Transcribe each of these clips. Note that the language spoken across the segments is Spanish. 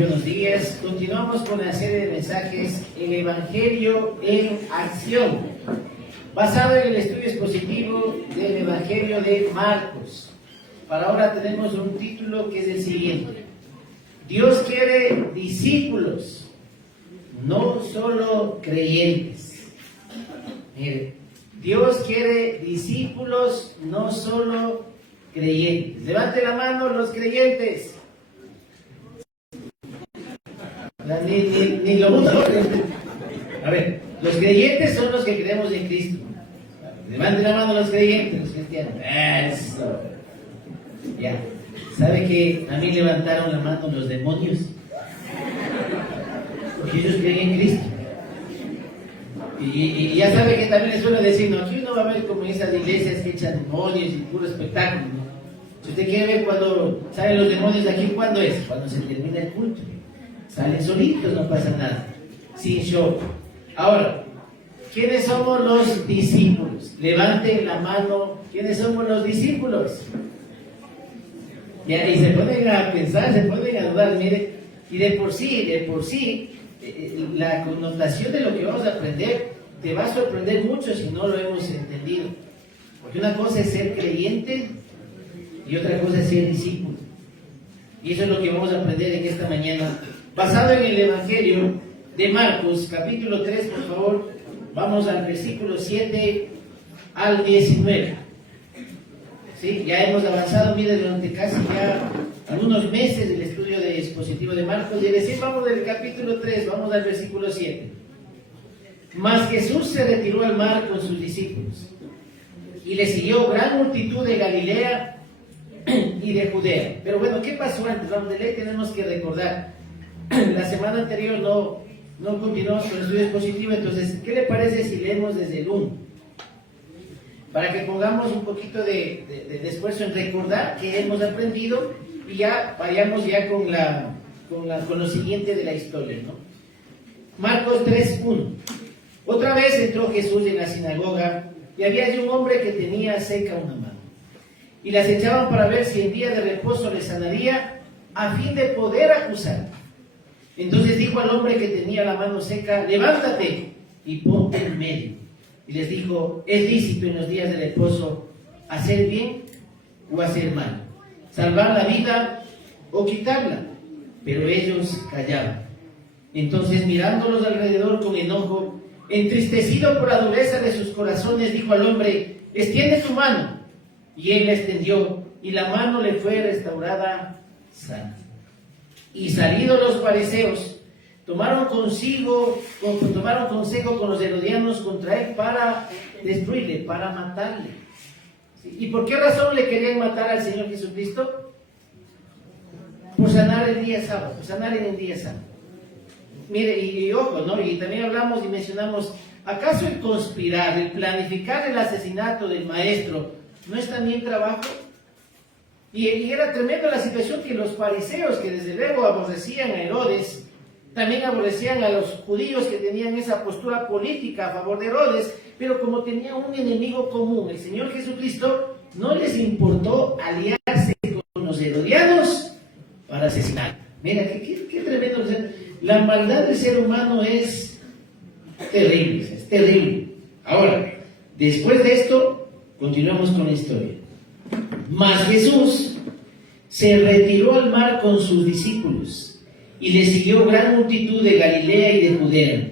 buenos días. Continuamos con la serie de mensajes El Evangelio en Acción, basado en el estudio expositivo del Evangelio de Marcos. Para ahora tenemos un título que es el siguiente: Dios quiere discípulos, no solo creyentes. Mire, Dios quiere discípulos, no solo creyentes. Levante la mano los creyentes. Ni lo uso. A ver, los creyentes son los que creemos en Cristo. Levante la mano los creyentes, los cristianos. Eso. Ya. ¿Sabe que a mí levantaron la mano los demonios? Porque ellos creen en Cristo. Y ya sabe que también les suelo decir, no, aquí no va a ver como esas iglesias que echan demonios y puro espectáculo, ¿no? Si usted quiere ver cuando salen los demonios de aquí, ¿cuándo es? Cuando se termina el culto. Salen solitos, no pasa nada, sin show. Ahora, ¿quiénes somos los discípulos? Levanten la mano, ¿quiénes somos los discípulos? Ya, y se ponen a pensar, se ponen a dudar, mire, y de por sí, la connotación de lo que vamos a aprender te va a sorprender mucho si no lo hemos entendido. Porque una cosa es ser creyente y otra cosa es ser discípulo. Y eso es lo que vamos a aprender en esta mañana, basado en el Evangelio de Marcos, capítulo 3, por favor. Vamos al versículo 7 al 19. ¿Sí? Ya hemos avanzado, mire, durante casi ya algunos meses del estudio de expositivo de Marcos, y recién vamos del capítulo 3, vamos al versículo 7. Mas Jesús se retiró al mar con sus discípulos, y le siguió gran multitud de Galilea y de Judea. Pero bueno, ¿qué pasó antes? Vamos, de ley tenemos que recordar. La semana anterior no continuamos con el estudio expositivo, entonces, ¿qué le parece si leemos desde el 1? Para que pongamos un poquito de esfuerzo en recordar que hemos aprendido y ya vayamos ya con lo siguiente de la historia, ¿no? Marcos 3:1. Otra vez entró Jesús en la sinagoga y había allí un hombre que tenía seca una mano. Y las echaban para ver si en día de reposo le sanaría, a fin de poder acusar. Entonces dijo al hombre que tenía la mano seca: levántate y ponte en medio. Y les dijo: es lícito en los días de reposo hacer bien o hacer mal, salvar la vida o quitarla. Pero ellos callaban. Entonces, mirándolos alrededor con enojo, entristecido por la dureza de sus corazones, dijo al hombre: extiende tu mano. Y él la extendió, y la mano le fue restaurada sana. Y salidos los fariseos, tomaron consejo con los herodianos contra él para destruirle, para matarle. ¿Y por qué razón le querían matar al Señor Jesucristo? Por sanar el día sábado, por sanar en el día sábado. Mire, y ojo, ¿no? Y también hablamos y mencionamos, ¿acaso el conspirar, el planificar el asesinato del maestro no es también trabajo? Y era tremenda la situación que los fariseos, que desde luego aborrecían a Herodes, también aborrecían a los judíos que tenían esa postura política a favor de Herodes, pero como tenían un enemigo común, el Señor Jesucristo, no les importó aliarse con los herodianos para asesinar. Mira, qué tremendo. La maldad del ser humano es terrible, es terrible. Ahora, después de esto, continuamos con la historia. Mas Jesús se retiró al mar con sus discípulos, y le siguió gran multitud de Galilea y de Judea,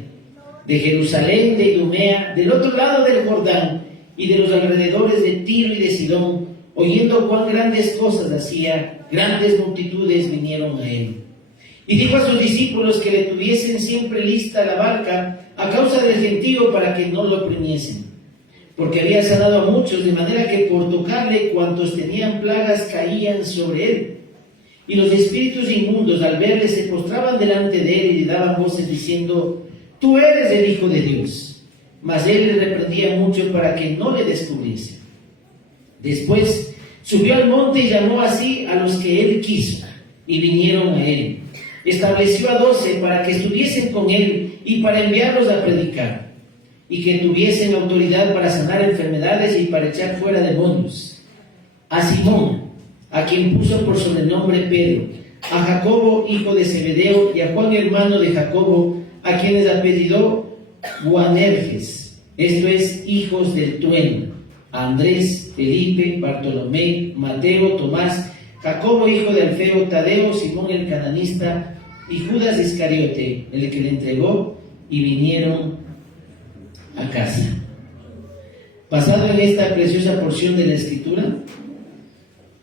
de Jerusalén, de Idumea, del otro lado del Jordán, y de los alrededores de Tiro y de Sidón. Oyendo cuán grandes cosas hacía, grandes multitudes vinieron a él. Y dijo a sus discípulos que le tuviesen siempre lista la barca a causa del gentío, para que no lo oprimiesen, porque había sanado a muchos, de manera que por tocarle cuantos tenían plagas caían sobre él. Y los espíritus inmundos, al verle, se postraban delante de él y le daban voces diciendo: tú eres el Hijo de Dios. Mas él le reprendía mucho para que no le descubriese. Después subió al monte y llamó así a los que él quiso, y vinieron a él. Estableció a 12 para que estuviesen con él y para enviarlos a predicar, y que tuviesen autoridad para sanar enfermedades y para echar fuera demonios. A Simón, a quien puso por sobrenombre Pedro, a Jacobo, hijo de Zebedeo, y a Juan, hermano de Jacobo, a quienes apellidó Boanerges, esto es, hijos del trueno, a Andrés, Felipe, Bartolomé, Mateo, Tomás, Jacobo, hijo de Alfeo, Tadeo, Simón el cananista, y Judas Iscariote, el que le entregó, y vinieron a casa. Basado en esta preciosa porción de la Escritura,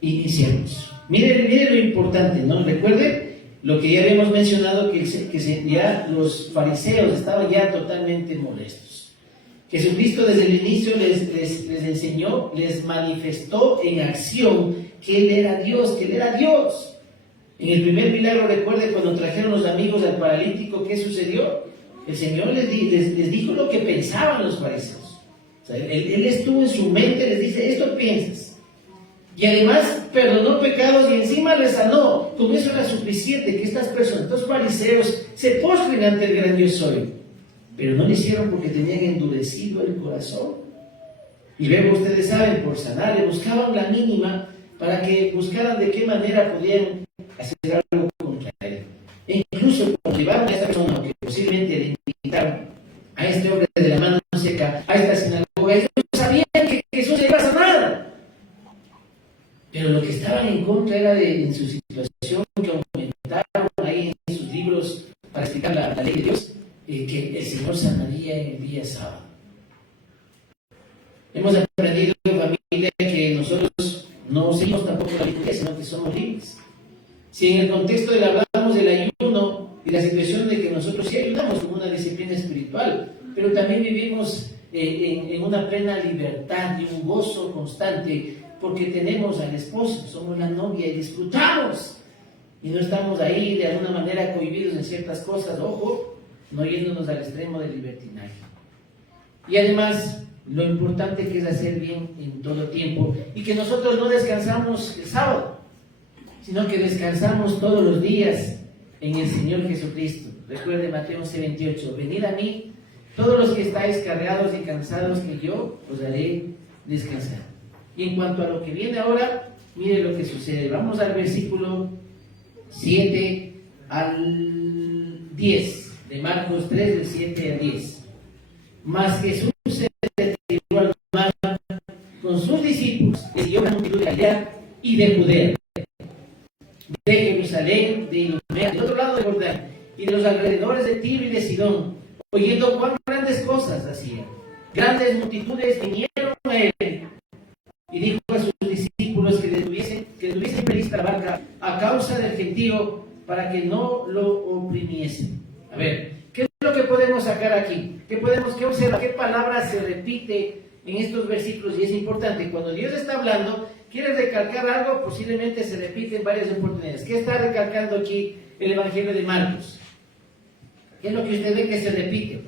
iniciamos. Mire lo importante, ¿no? Recuerde lo que ya habíamos mencionado, que ya los fariseos estaban ya totalmente molestos. Jesucristo desde el inicio les enseñó, les manifestó en acción que Él era Dios, que Él era Dios. En el primer milagro, recuerde cuando trajeron los amigos al paralítico, ¿qué sucedió? El Señor les dijo lo que pensaban los fariseos. O sea, él estuvo en su mente, les dice, esto piensas. Y además perdonó pecados y encima les sanó. Con eso era suficiente que estas personas, estos fariseos, se postren ante el gran yo soy. Pero no lo hicieron porque tenían endurecido el corazón. Y luego ustedes saben, por sanar, le buscaban la mínima para que buscaran de qué manera podían hacer algo contra él. E incluso cuando llevaron a esta persona, que posiblemente le invitaron a este hombre de la mano seca, a esta sinagoga, ellos sabían que Jesús se iba a sanar. Pero lo que estaban en contra era en su situación, que aumentaron ahí en sus libros para explicar la ley de Dios, que el Señor sanaría en el día sábado. Hemos aprendido en familia que nosotros no seguimos tampoco la liturgia, sino que somos libres. Si en el contexto del hablamos del ayuno y la situación de que nosotros sí ayudamos como una disciplina espiritual, pero también vivimos en una plena libertad y un gozo constante, porque tenemos al esposo, somos la novia y disfrutamos. Y no estamos ahí de alguna manera cohibidos en ciertas cosas, ojo, no yéndonos al extremo del libertinaje. Y además, lo importante que es hacer bien en todo tiempo, y que nosotros no descansamos el sábado, sino que descansamos todos los días en el Señor Jesucristo. Recuerde Mateo 11:28, venid a mí, todos los que estáis cargados y cansados, que yo os haré descansar. Y en cuanto a lo que viene ahora, mire lo que sucede. Vamos al versículo 7 al 10, de Marcos 3, del 7 al 10. Mas Jesús se retiró al mar con sus discípulos, y siguió la multitud de Galilea y de Judea, de Jerusalén, de Idumea, del otro lado de Jordán, y de los alrededores de Tiro y de Sidón, oyendo cuán grandes cosas hacía. Grandes multitudes vinieron a él, y dijo a sus discípulos que tuviesen prevista la barca a causa del gentío, para que no lo oprimiesen. A ver, ¿qué es lo que podemos sacar aquí? ¿Qué observar? ¿Qué palabra se repite en estos versículos? Y es importante, cuando Dios está hablando, quiere recalcar algo, posiblemente se repite en varias oportunidades. ¿Qué está recalcando aquí el Evangelio de Marcos? ¿Qué es lo que usted ve que se repite?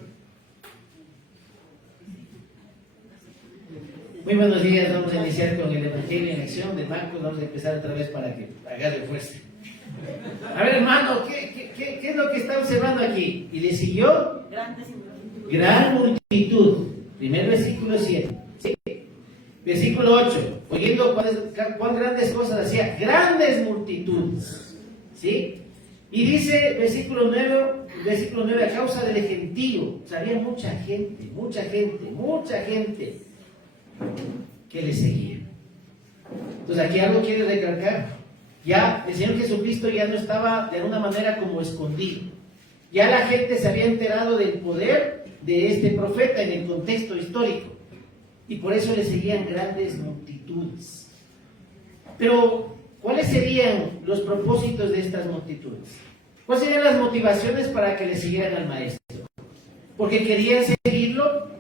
Muy buenos días, vamos a iniciar con el Evangelio en acción de Marcos. Vamos a empezar otra vez para que agarre fuerza. A ver, hermano, ¿qué es lo que está observando aquí? Y le siguió gran multitud. Primer versículo 7. ¿Sí? Versículo 8. Oyendo cuán grandes cosas hacía, grandes multitudes. ¿Sí? Y dice, versículo 9, a causa del gentío. O sea, había mucha gente que le seguía. Entonces, aquí algo quiere recalcar. Ya el Señor Jesucristo ya no estaba de alguna manera como escondido. Ya la gente se había enterado del poder de este profeta en el contexto histórico. Y por eso le seguían grandes multitudes. Pero, ¿cuáles serían los propósitos de estas multitudes? ¿Cuáles serían las motivaciones para que le siguieran al Maestro? ¿Porque querían seguirlo?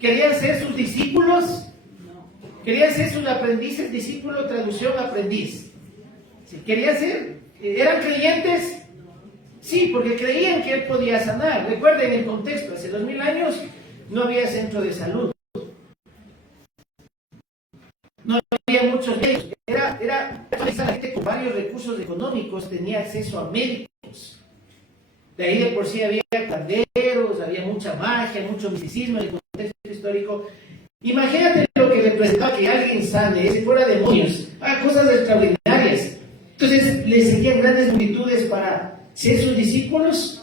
¿Querían ser sus discípulos? ¿Querían ser sus aprendices? Discípulo, traducción, aprendiz. ¿Querían ser? ¿Eran creyentes? Sí, porque creían que Él podía sanar. Recuerden el contexto, hace 2000 años no había centro de salud. No había muchos médicos. Era la gente con varios recursos económicos tenía acceso a médicos. De ahí de por sí había curandeiros, había mucha magia, mucho misticismo en el contexto histórico. Imagínate lo que representaba que alguien sane, si fuera demonios, cosas extraordinarias. Entonces, ¿le seguían grandes multitudes para ser sus discípulos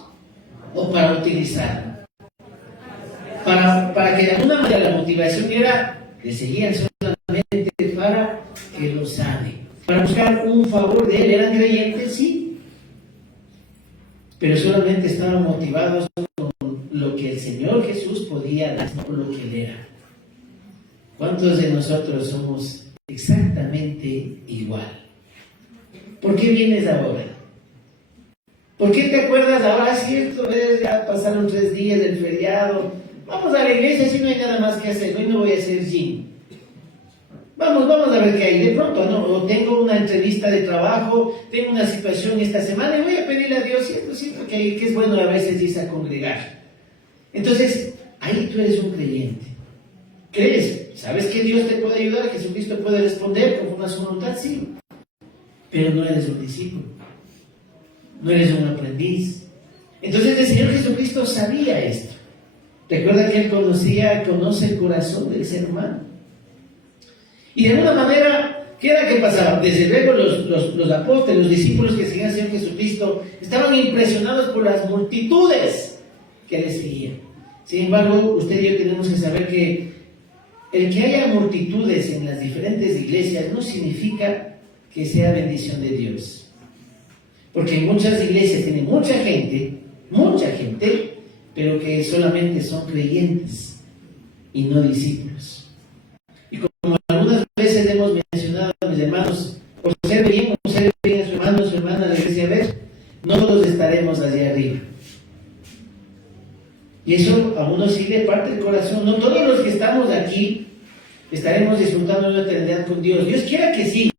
o para utilizarlo? Para que de alguna manera la motivación era, le seguían solamente para que lo sane, para buscar un favor de él. ¿Eran creyentes? Sí, pero solamente estaban motivados con lo que el Señor Jesús podía dar, no por lo que él era. ¿Cuántos de nosotros somos exactamente igual? ¿Por qué vienes ahora? ¿Por qué te acuerdas ahora? Cierto, ya pasaron 3 días del feriado. Vamos a la iglesia si no hay nada más que hacer. Hoy no voy a hacer gym. Vamos a ver qué hay. De pronto, no, o tengo una entrevista de trabajo, tengo una situación esta semana y voy a pedirle a Dios, siento que es bueno a veces irse a congregar. Entonces, ahí tú eres un creyente. ¿Crees? ¿Sabes que Dios te puede ayudar? ¿Jesucristo puede responder conforme a su voluntad? Sí. Pero no eres un discípulo. No eres un aprendiz. Entonces el Señor Jesucristo sabía esto. Recuerda que Él conoce el corazón del ser humano. Y de alguna manera, ¿qué era que pasaba? Desde luego los apóstoles, los discípulos que seguían al Señor Jesucristo, estaban impresionados por las multitudes que le seguían. Sin embargo, usted y yo tenemos que saber que el que haya multitudes en las diferentes iglesias no significa que sea bendición de Dios. Porque en muchas iglesias tienen mucha gente, pero que solamente son creyentes y no discípulos. Y como algunas veces hemos mencionado, mis hermanos, por ser bien a su hermano, a su hermana, la iglesia, no todos estaremos allá arriba. Y eso a uno sí le parte el corazón. No todos los que estamos aquí estaremos disfrutando de una eternidad con Dios. Dios quiera que sí.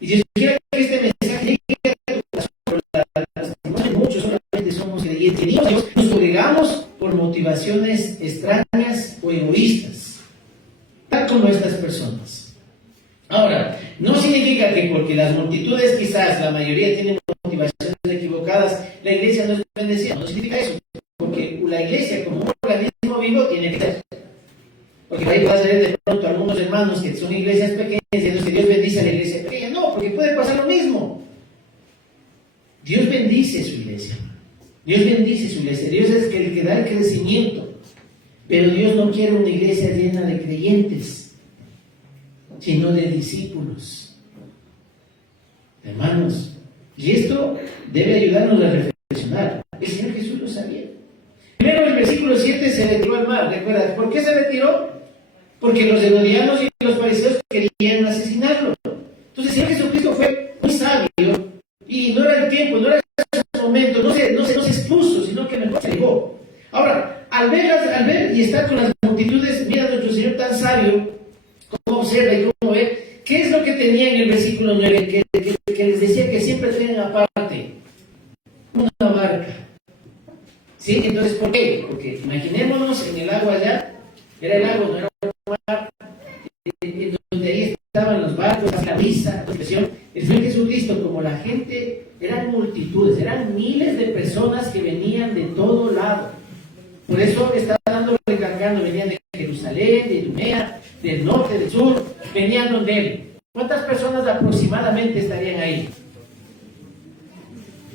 Y Dios quiera que este mensaje llegue a tu corazón. No muchos solamente somos creyentes. Dios nos congregamos por motivaciones extrañas o egoístas, tal como estas personas. Ahora, no significa que porque las multitudes, quizás la mayoría tienen motivaciones equivocadas, la iglesia no es bendecida. No significa eso, porque la iglesia como un organismo vivo tiene que ser. Porque ahí puede ser de pronto algunos hermanos que son iglesias pequeñas y entonces Dios bendice a la iglesia pequeña. No, porque puede pasar lo mismo. Dios bendice su iglesia. Dios bendice su iglesia. Dios es el que da el crecimiento. Pero Dios no quiere una iglesia llena de creyentes, sino de discípulos. Hermanos, y esto debe ayudarnos a reflexionar. El Señor Jesús lo sabía. Primero, el versículo 7 se retiró al mar. ¿Recuerdas por qué se retiró? Porque los herodianos y los fariseos querían asesinarlo. Entonces el Señor Jesucristo fue muy sabio y no era el tiempo, no era el momento, no se expuso, sino que mejor se llegó. Ahora, al ver y estar con las multitudes, mira a nuestro Señor tan sabio, cómo observa y cómo ve. ¿Qué es lo que tenía en el versículo 9? Que les decía que siempre tienen aparte una barca. ¿Sí? Entonces, ¿por qué? Porque imaginémonos en el agua allá, era el agua, no era un mar, en donde ahí estaban los barcos, la brisa, la expresión. El Señor Jesucristo, como la gente, eran multitudes, eran miles de personas que venían de todo lado. Por eso estaba recalcando, venían de Jerusalén, de Idumea, del norte, del sur, venían donde él. ¿Cuántas personas aproximadamente estarían ahí?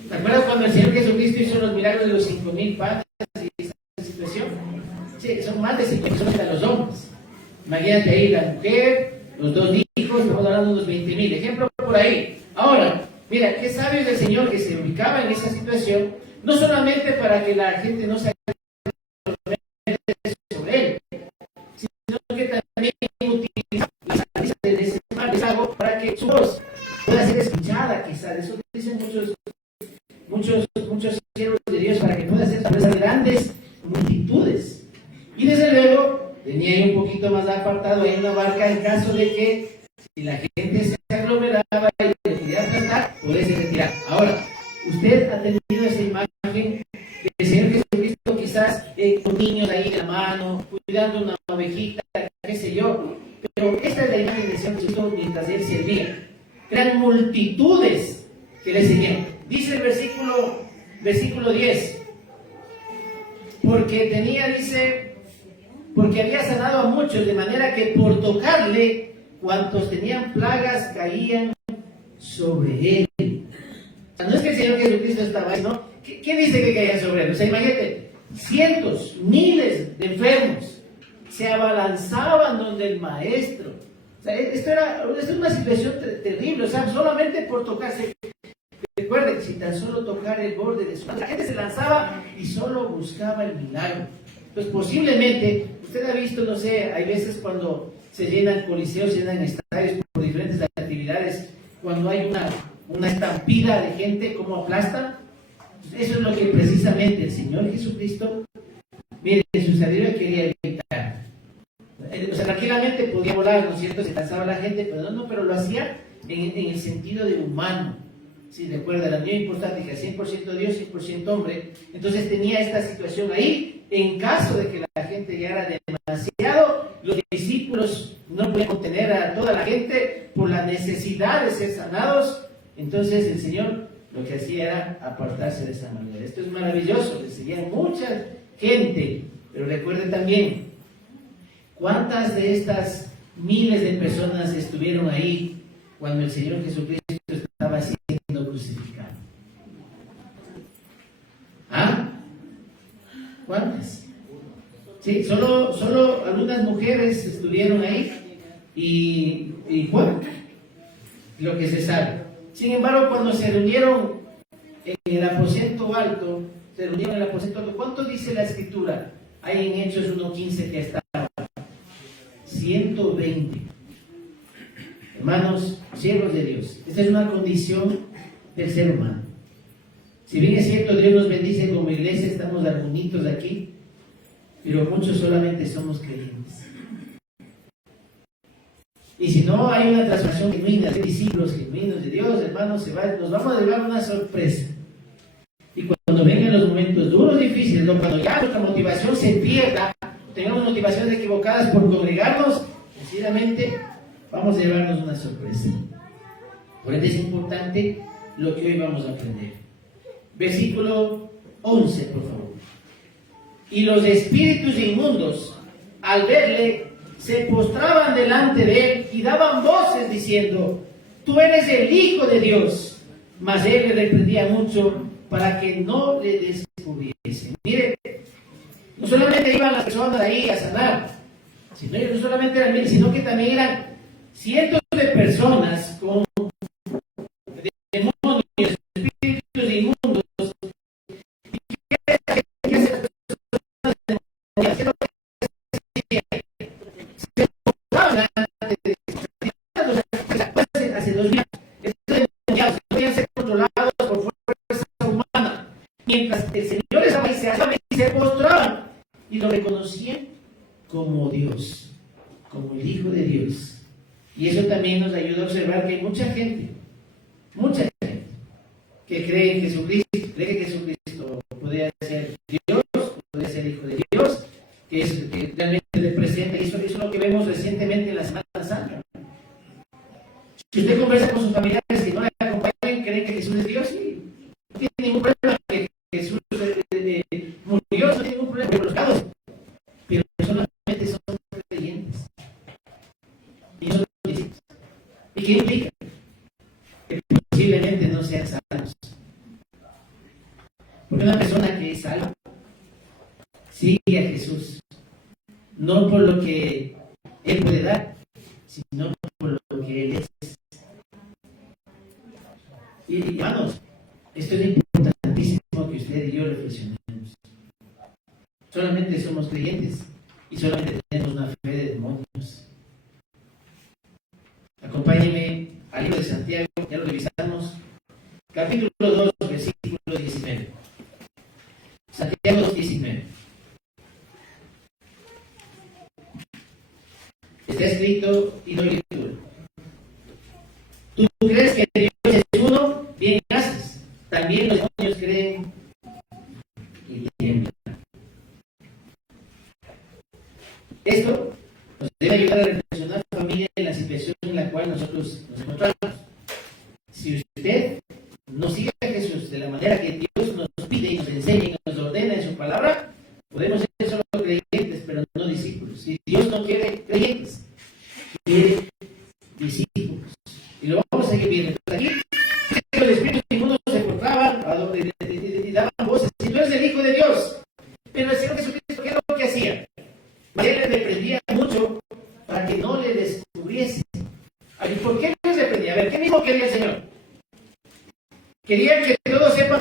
¿Te acuerdas cuando el Señor Jesucristo hizo los milagros de los 5,000 panes y esa situación? Sí, son más de 5,000 personas a los hombres. Imagínate ahí la mujer, los 2 hijos, estamos hablando de unos 20,000. Ejemplo por ahí. Ahora, mira, qué sabio es el Señor que se ubicaba en esa situación, no solamente para que la gente no se sobre él, sino que también utiliza la salida de ese mar de lago para que su voz pueda ser escuchada, quizás. Eso dicen muchos siervos de Dios, para que pueda ser esas grandes multitudes. Y desde luego tenía ahí un poquito más apartado ahí una barca en caso de que si la gente se aglomeraba y le pudiera aplastar, pudiese retirar. Ahora, usted ha tenido esa imagen del Señor Jesucristo quizás con niños ahí de la mano, cuidando una ovejita, qué sé yo, pero esta es la imagen del Señor Jesucristo mientras él servía. Eran multitudes que le seguían. Dice el versículo 10, porque había sanado a muchos, de manera que por tocarle, cuantos tenían plagas caían sobre él. O sea, no es que el Señor Jesucristo estaba ahí, ¿no? ¿Qué dice que caía sobre él? O sea, imagínate, cientos, miles de enfermos se abalanzaban donde el maestro. O sea, esto es una situación terrible. O sea, solamente por tocarse. Recuerden, si tan solo tocar el borde de su mano, la gente se lanzaba y solo buscaba el milagro. Pues posiblemente, usted ha visto, no sé, hay veces cuando se llenan coliseos, se llenan estadios por diferentes actividades, cuando hay una estampida de gente, ¿cómo aplastan? Eso es lo que precisamente el Señor Jesucristo, mire, en su salida quería evitar. O sea, tranquilamente podía volar, ¿no es cierto? Se cansaba la gente, pero lo hacía en el sentido de humano. Si recuerda, la unión hipostática, 100% Dios, 100% hombre. Entonces tenía esta situación ahí. En caso de que la gente llegara demasiado, los discípulos no podían contener a toda la gente por la necesidad de ser sanados. Entonces el Señor lo que hacía era apartarse de esa manera. Esto es maravilloso, le seguían mucha gente. Pero recuerden también, ¿cuántas de estas miles de personas estuvieron ahí cuando el Señor Jesucristo estaba siendo crucificado? ¿Ah? ¿Cuántas? Sí, solo algunas mujeres estuvieron ahí y bueno, lo que se sabe. Sin embargo, cuando se reunieron en el aposento alto, ¿cuánto dice la Escritura? Hay en Hechos 1:15 que estaba 120. Hermanos, siervos de Dios, esta es una condición del ser humano. Si bien es cierto, Dios nos bendice como iglesia, estamos bonitos aquí, pero muchos solamente somos creyentes. Y si no hay una transformación genuina de discípulos genuinos de Dios, hermanos, nos vamos a llevar una sorpresa. Y cuando vengan los momentos duros, difíciles, cuando ya nuestra motivación se pierda, tengamos motivaciones equivocadas por congregarnos, sencillamente vamos a llevarnos una sorpresa. Por eso es importante lo que hoy vamos a aprender. Versículo 11, por favor. Y los espíritus inmundos, al verle, se postraban delante de él y daban voces diciendo: tú eres el Hijo de Dios. Mas él le reprendía mucho para que no le descubriese. Mire, no solamente iban las personas ahí a sanar, no solamente eran mil, sino que también eran cientos de personas con demonios, espíritus inmundos. Hace 2000 años, estos demoniados podían ser controlados por fuerza humana, mientras el Señor estaba ahí, se postraban y lo reconocían como Dios, como el Hijo de Dios. Y eso también nos ayuda a observar que hay mucha gente que cree en Jesucristo, cree que Jesucristo podría ser Dios, podría ser Hijo de Dios, que realmente representa, y eso es lo que vemos recientemente en la Semana Santa. Si usted conversa con sus familiares que no le acompañan, creen que Jesús es Dios, y no tiene ningún problema que Jesús murió, no tiene ningún problema con los pecados, pero solamente son creyentes. Y son discípulos. ¿Y qué implica? Que posiblemente no sean salvos. Porque una persona que es salva sigue a Jesús, no por lo que Él puede dar, sino por lo que Él es. Y hermanos, esto es importantísimo que usted y yo reflexionemos. Solamente somos creyentes y solamente tenemos una fe de demonios. Acompáñenme al libro de Santiago, ya lo revisamos, capítulo 2, versículo 19. Santiago 2:19. Está escrito y doy lectura. ¿Tú crees que Dios es uno? Bien haces. También los demonios creen y tiemblan. Esto nos debe ayudar a reflexionar, familia, en la situación en la cual nosotros nos encontramos. Si usted no sigue a Jesús de la manera que Dios nos pide y nos enseña y nos ordena en su palabra, podemos ser solo creyentes, pero no discípulos. Y Dios no quiere creyentes, quiere discípulos. Y lo vamos a seguir viendo. Aquí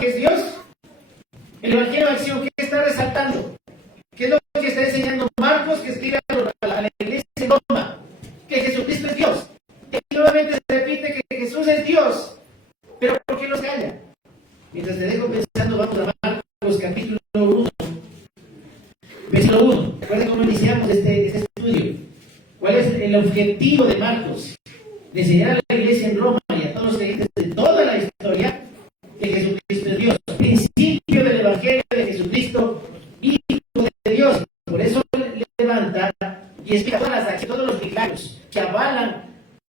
que es Dios. El Evangelio de Acción, ¿qué está resaltando? ¿Qué es lo que está enseñando Marcos, que escribe a la iglesia en Roma? Que Jesucristo es Dios. Y nuevamente se repite que Jesús es Dios. Pero ¿por qué los calla? Mientras te dejo pensando, vamos a Marcos capítulo 1, versículo 1. Recuerden cómo iniciamos este estudio. ¿Cuál es el objetivo de Marcos? De enseñar a la iglesia en Roma y a todos los creyentes de toda la historia que Jesucristo es Dios. Principio del Evangelio de Jesucristo, Hijo de Dios. Por eso levanta y explica todas las acciones, todos los milagros que avalan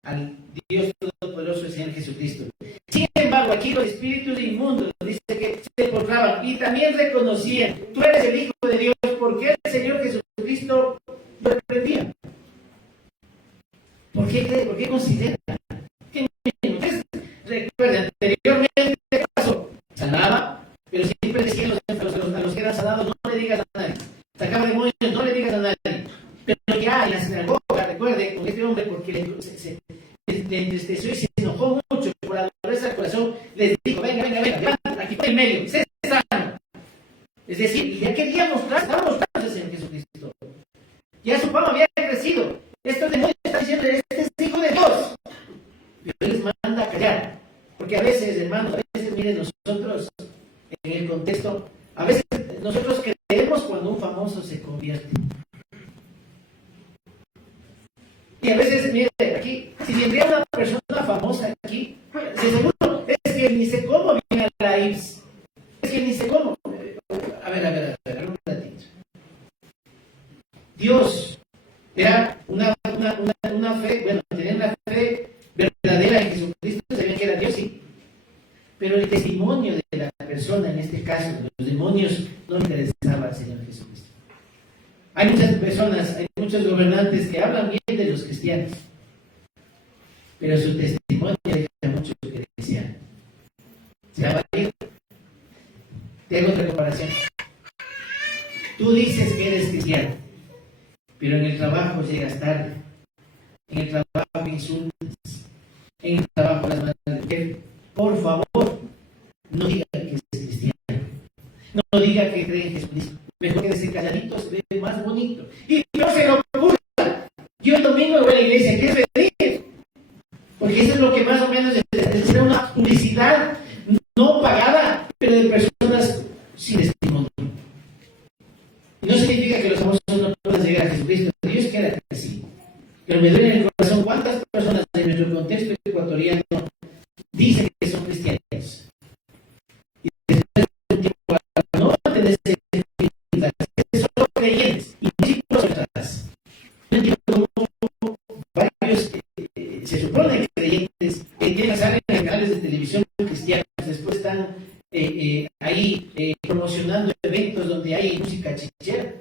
al Dios Todopoderoso, el Señor Jesucristo. Sin embargo, aquí los espíritus inmundos dice que se proclaman y también reconocían: tú eres el Hijo de Dios, porque el Señor Jesucristo lo reprendía. ¿Por qué cree? ¿Por qué considera? Ustedes recuerden, anteriormente, ¿qué pasó? Sanaba, pero siempre decía a los que eran sanados: no le digas a nadie. Sacaba demonios, no le digas a nadie. Pero ya en la sinagoga, recuerde, con este hombre, porque le entristeció y se enojó mucho por la dureza del corazón, les dijo: venga, levanta, aquí por el medio, sé sano. Es decir, ya quería estaba mostrando al Señor Jesucristo. Ya su fama había crecido. Estos demonios están diciendo: este es Hijo de Dios. Pero Él les manda a callar. Porque a veces, hermanos, miren, nosotros, en el contexto, a veces nosotros creemos cuando un famoso se convierte. Y a veces, mire, aquí, si vendría una persona famosa aquí, de seguro es que ni sé cómo viene a la IMSS. Es que ni sé cómo. A ver, un ratito. Dios era una fe, bueno, tener una fe verdadera en Jesucristo, sabían que era Dios, sí. Pero el testimonio de la persona, en este caso, de los demonios, no le interesaba al Señor Jesucristo. Hay muchas personas, hay muchos gobernantes que hablan bien de los cristianos, pero su testimonio deja mucho que desear. ¿Se va a ir? Te hago otra comparación. Tú dices que eres cristiano, pero en el trabajo llegas tarde, en el trabajo insultas, en el trabajo las manos del jefe. Por favor, no diga que es cristiano, no diga que cree en Jesucristo. Mejor quédese calladito, se ve más bonito. Y no se lo ocurra. Yo el domingo voy a la iglesia, ¿quieres venir? Porque eso es lo que más o menos es una publicidad no pagada, pero de personas sin testimonio. No significa que los famosos no puedan llegar a Jesucristo. Dios quiera que sí. Pero me duele en el corazón cuántas personas en nuestro contexto ecuatoriano dicen que son cristianos. Y después de un tiempo no tener solo creyentes y discípulos atrás. No entiendo cómo varios se supone creyentes que salen en canales de televisión cristianos, después están ahí promocionando eventos donde hay música chichera,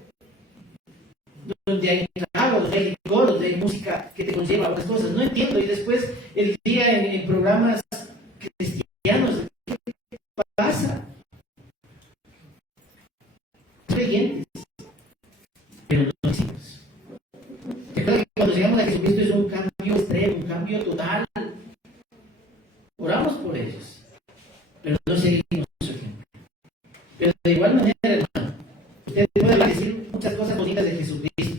donde hay trago, donde hay licor, donde hay música que te conlleva a otras cosas. No entiendo. Y después el día en programas cristianos, ¿qué pasa? Creyentes, pero no hicimos. Recuerda que cuando llegamos a Jesucristo es un cambio extremo, un cambio total. Oramos por ellos, pero no seguimos su ejemplo. Pero de igual manera, hermano, usted puede decir muchas cosas bonitas de Jesucristo.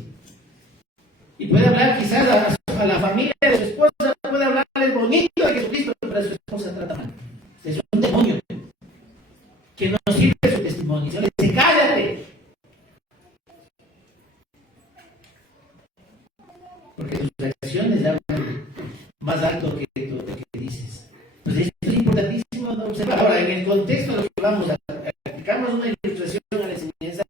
Y puede hablar quizás a la familia de su esposa, puede hablarles bonito de Jesucristo, pero a su esposa trata mal. Es un demonio que no sirve su testimonio. Yo le dice: cállate. Porque tus reacciones hablan más alto que lo que dices. Entonces, esto es importantísimo observar. Ahora, en el contexto de lo que vamos a aplicarnos una ilustración a la enseñanza,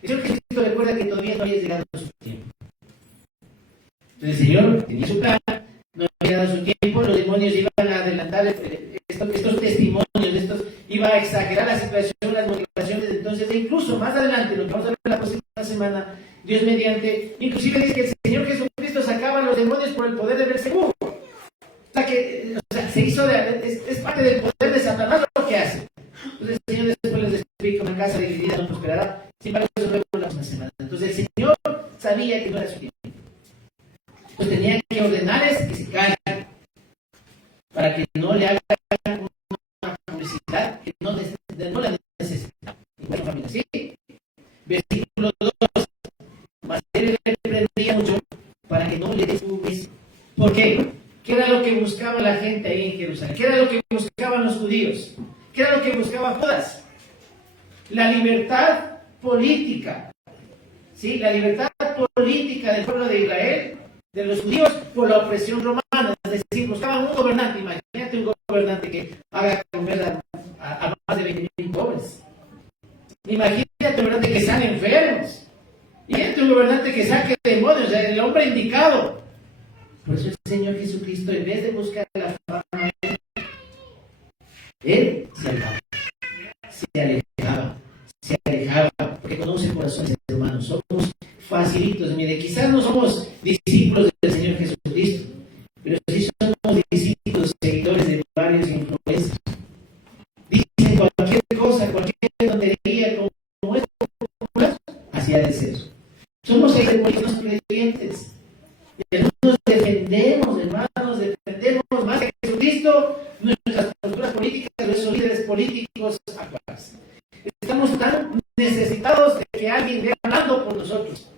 el Señor Jesucristo recuerda que todavía no había llegado su tiempo. Entonces, el Señor tenía su plan, no había dado su tiempo, los demonios iban a adelantar estos testimonios, iba a exagerar la situación, las motivaciones. Entonces, e incluso más adelante, lo que vamos a ver la próxima semana, Dios mediante, inclusive dice que el Señor Jesucristo sacaba a los demonios por el poder de Belcebú. O sea, se hizo es parte del poder de Satanás lo que hace. Entonces el Señor después les explica: una casa dividida no prosperará. Sin embargo, eso lo vemos la próxima semana. Entonces el Señor sabía que no era su tiempo. Entonces tenía que ordenarles que se callen para que no le hagan una publicidad que no ¿Por qué? ¿Qué era lo que buscaba la gente ahí en Jerusalén? ¿Qué era lo que buscaban los judíos? ¿Qué era lo que buscaba Judas? La libertad política. ¿Sí? La libertad política del pueblo de Israel, de los judíos, por la opresión romana. Es decir, buscaban un gobernante. Imagínate un gobernante que haga comer a más de 20,000 pobres. Imagínate un gobernante que sane enfermos. Imagínate un gobernante que saque demonios, el hombre indicado. Por eso el Señor Jesucristo, en vez de buscar la fama, Él se alejaba, porque conoce el corazón de los hermanos. Somos facilitos, mire, quizás no somos discípulos del Señor Jesucristo, pero sí somos discípulos, seguidores de varios influencers. Dicen cualquier cosa, cualquier tontería, como es popular, así ha de ser. Somos buenos creyentes. Nos defendemos, hermanos, defendemos más que Jesucristo nuestras posturas políticas, nuestros líderes políticos actuales. Estamos tan necesitados de que alguien vea hablando por nosotros.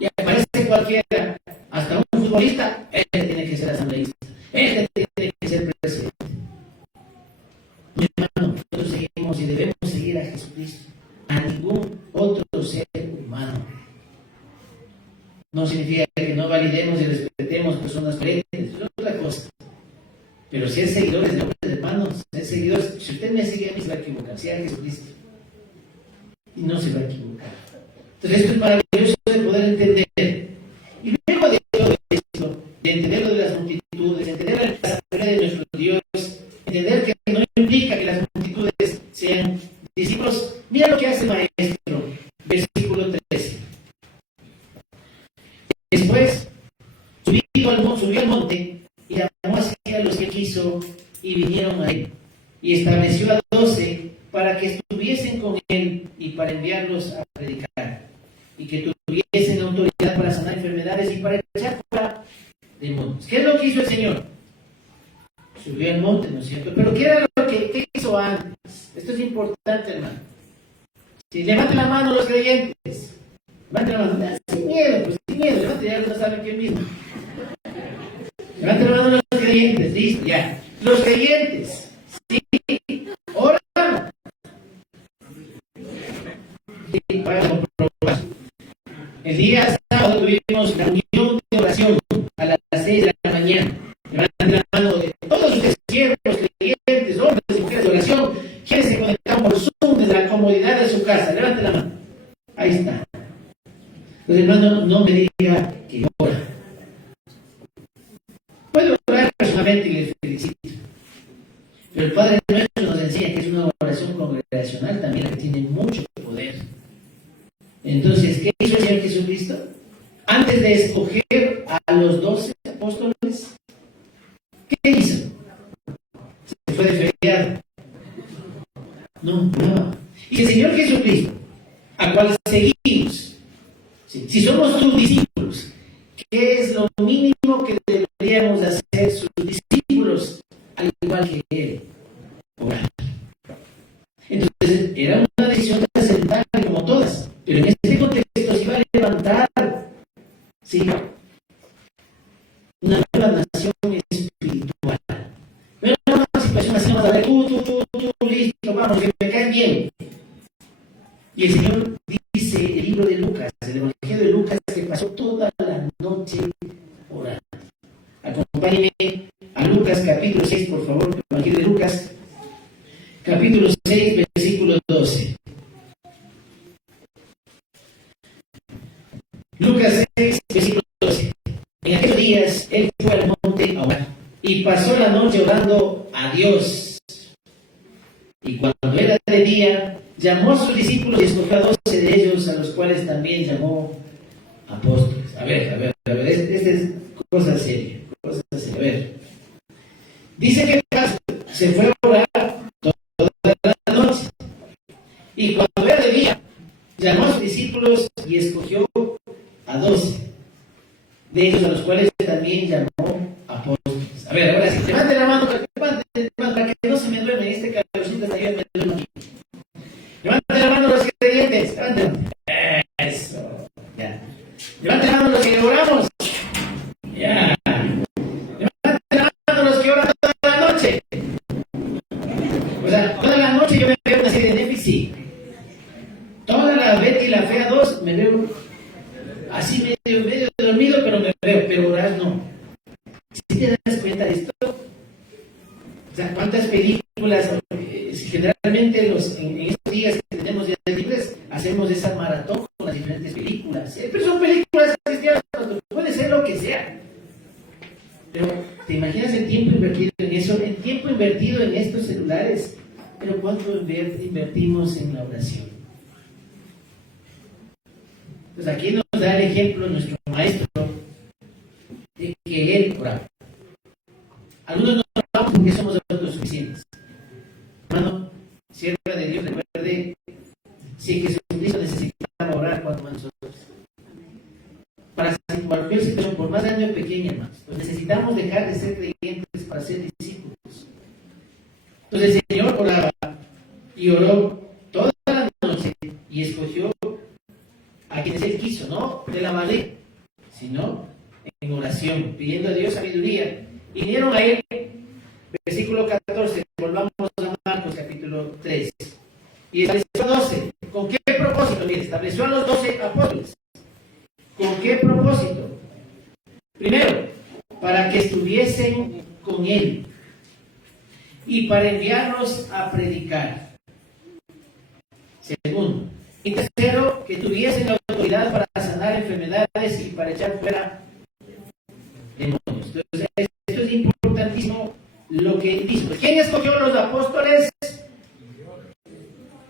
Y aparece cualquiera, hasta un futbolista, este tiene que ser asambleísta, este tiene que ser presidente. Mi hermano, nosotros seguimos y debemos seguir a Jesucristo, a ningún otro ser humano. No significa que no validemos y respetemos personas creyentes, es otra cosa. Pero si es seguidores de hombres, hermanos, si es seguidores, si usted me sigue a mí, se va a equivocar, sea Jesucristo. Y no se va a equivocar. Entonces, esto es maravilloso de poder entender. Y luego de todo esto, de entender lo de las multitudes, de entender la sabiduría de nuestro Dios, entender que no implica que las multitudes sean discípulos. Mira lo que hace el maestro, versículo 13. Después subió al monte y llamó así a los que quiso y vinieron a él. Y estableció a 12 para que estuviesen con él y para enviarlos a predicar. Y que tuviesen autoridad para sanar enfermedades y para echar fuera demonios. ¿Qué es lo que hizo el Señor? Subió al monte, ¿no es cierto? Pero ¿qué era lo que hizo antes? Esto es importante, hermano. Si levanten la mano los creyentes. Levanten la mano. Sin miedo, pues sin miedo. Levanten, ya no saben quién mismo. Levanten la mano los creyentes. Listo, ya. Los creyentes. Sí. Oran. Sí, para comprobar. El día sábado tuvimos reunión de oración a las 6 de la mañana. Levanten la mano de todos ustedes, siervos, creyentes, hombres y mujeres de oración. ¿Quiénes se conectaron por Zoom desde la comodidad de su casa? Levanten la mano. Ahí está. Pues hermano, no me diga que ora. Puedo orar personalmente y le felicito. Pero el Padre Nuestro nos enseña que es una oración congregacional también que tiene mucho poder. Entonces, ¿qué hizo el Señor Jesucristo? Antes de escoger a los 12 apóstoles, ¿qué hizo? Se fue de feriado. No. Y el Señor Jesucristo, a cual seguimos, si somos sus discípulos, ¿qué es lo mínimo que deberíamos hacer sus discípulos, al igual que Él? Orar. Entonces, era una decisión trascendental como todas, pero en este contexto se iba a levantar, ¿sí?, una nueva nación espiritual. Pero no una situación así, vamos a ver, tú, listo, vamos, que me caen bien. Y el Señor dice, el libro de Lucas, el Evangelio de Lucas, que pasó toda la noche orando. Acompáñenme a Lucas capítulo 6, por favor, el Evangelio de Lucas, capítulo 6, versículo 12. Lucas 6, versículo 12. En aquellos días él fue al monte a orar y pasó la noche orando a Dios. Y cuando era de día, llamó a sus discípulos y escogió a 12 de ellos, a los cuales también llamó apóstoles. A ver, esta es cosa seria, A ver, dice que se fue a orar toda la noche. Y cuando era de día, llamó a sus discípulos y escogió a 12 de ellos, a los cuales también llamó apóstoles. A ver, ahora sí, levanten la mano para que no se me duerme este calorcito hasta yo me duermo aquí. Levanten la mano los creyentes, levanten. Eso, ya. Levanten la mano los que oramos. Ya. en estos días que tenemos días libres, hacemos esa maratón con las diferentes películas. Pero son películas cristianas, puede ser lo que sea. Pero, ¿te imaginas el tiempo invertido en eso? El tiempo invertido en estos celulares. Pero ¿cuánto invertimos en la oración? Pues aquí nos da el ejemplo nuestro maestro de que él oraba. Algunos no oramos porque somos autosuficientes. Hermano, sierva de Dios, recuerde, si Jesucristo necesitaba orar cuando más nosotros. Para cualquier situación, por más grande o pequeña, hermanos, pues necesitamos dejar de ser creyentes para ser discípulos. Entonces el Señor oraba y oró toda la noche y escogió a quienes Él quiso, no de la manera, sino en oración, pidiendo a Dios sabiduría. Y vinieron a Él, versículo 14, volvamos a Marcos capítulo 3, y estableció 12. ¿Con qué propósito? Mire, estableció a los 12 apóstoles. ¿Con qué propósito? Primero, para que estuviesen con Él y para enviarlos a predicar. Segundo, y tercero, que tuviesen autoridad para sanar enfermedades y para echar fuera demonios. Entonces, esto es importantísimo lo que dice. ¿Quién escogió los apóstoles?